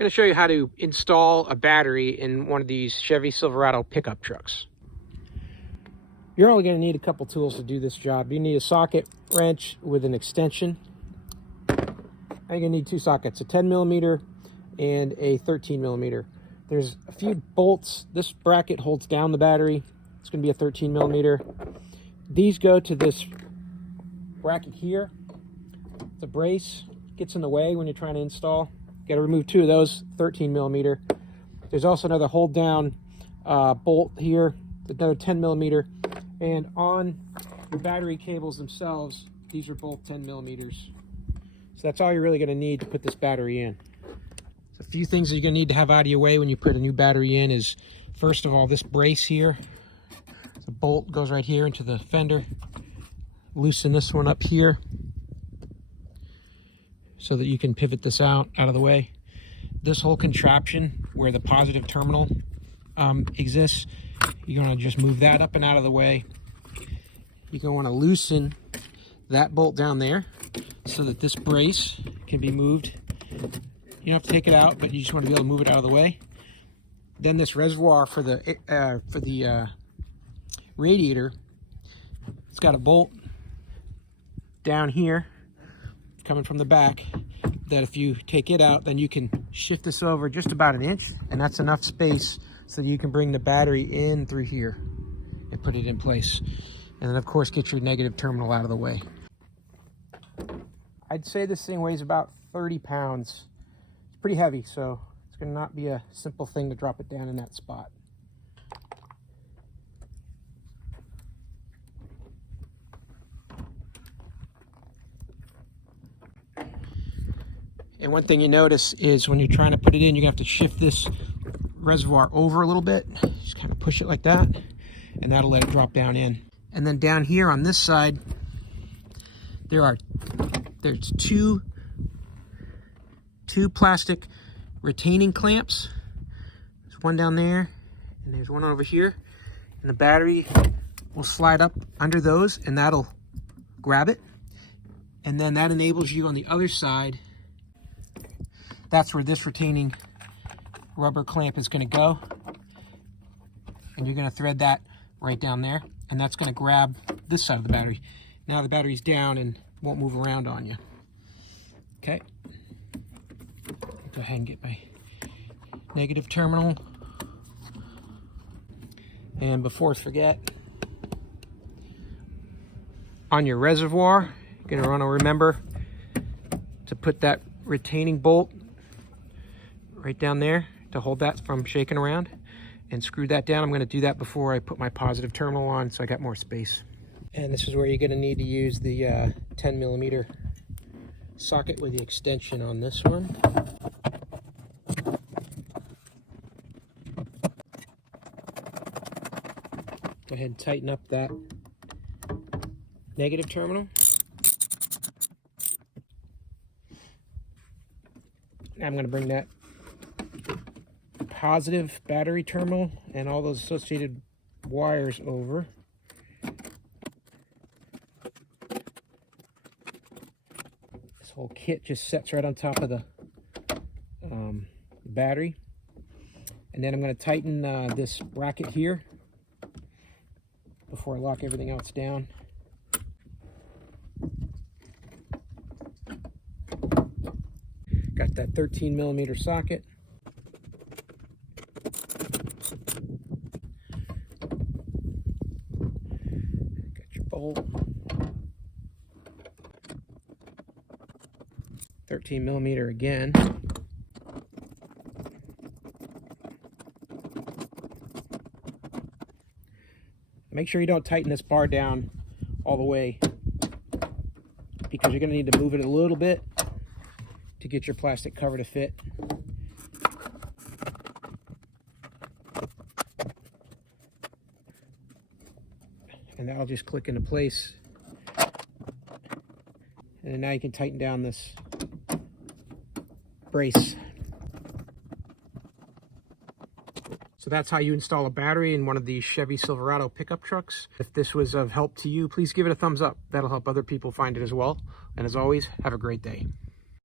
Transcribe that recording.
going to show you how to install a battery in one of these Chevy Silverado pickup trucks. You're only going to need a couple tools to do this job. You need a socket wrench with an extension. You're going to need two sockets, a 10mm and a 13mm. There's a few bolts. This bracket holds down the battery. It's going to be a 13mm. These go to this bracket here. It's a brace. Gets in the way when you're trying to install. Got to remove two of those, 13mm. There's also another hold down bolt here, another 10mm. And on your battery cables themselves, these are both 10mm. So that's all you're really going to need to put this battery in. So a few things that you're going to need to have out of your way when you put a new battery in is, first of all, this brace here. The bolt goes right here into the fender. Loosen this one up here so that you can pivot this out of the way. This whole contraption where the positive terminal exists, you're going to just move that up and out of the way. You're going to want to loosen that bolt down there so that this brace can be moved. You don't have to take it out, but you just want to be able to move it out of the way. Then this reservoir for the radiator, it's got a bolt down here coming from the back that if you take it out, then you can shift this over just about an inch, and that's enough space so you can bring the battery in through here and put it in place. And then of course get your negative terminal out of the way. I'd say this thing weighs about 30 pounds. It's pretty heavy, so it's going to not be a simple thing to drop it down in that spot. And one thing you notice is when you're trying to put it in, you're going to have to shift this reservoir over a little bit. Just kind of push it like that, and that'll let it drop down in. And then down here on this side, there's two plastic retaining clamps. There's one down there, and there's one over here. And the battery will slide up under those, and that'll grab it. And then that enables you on the other side. That's where this retaining rubber clamp is going to go. And you're going to thread that right down there. And that's going to grab this side of the battery. Now the battery's down and won't move around on you. Okay. Go ahead and get my negative terminal. And before I forget, on your reservoir, you're going to want to remember to put that retaining bolt right down there to hold that from shaking around, and screw that down. I'm going to do that before I put my positive terminal on so I got more space. And this is where you're going to need to use the 10mm socket with the extension on this one. Go ahead and tighten up that negative terminal. Now I'm going to bring that positive battery terminal and all those associated wires over. This whole kit just sets right on top of the battery. And then I'm going to tighten this bracket here before I lock everything else down. Got that 13mm socket. Got your bolt. 13mm again. Make sure you don't tighten this bar down all the way, because you're going to need to move it a little bit to get your plastic cover to fit. And that'll just click into place. And then now you can tighten down this brace. So that's how you install a battery in one of these Chevy Silverado pickup trucks. If this was of help to you, please give it a thumbs up. That'll help other people find it as well. And as always, have a great day.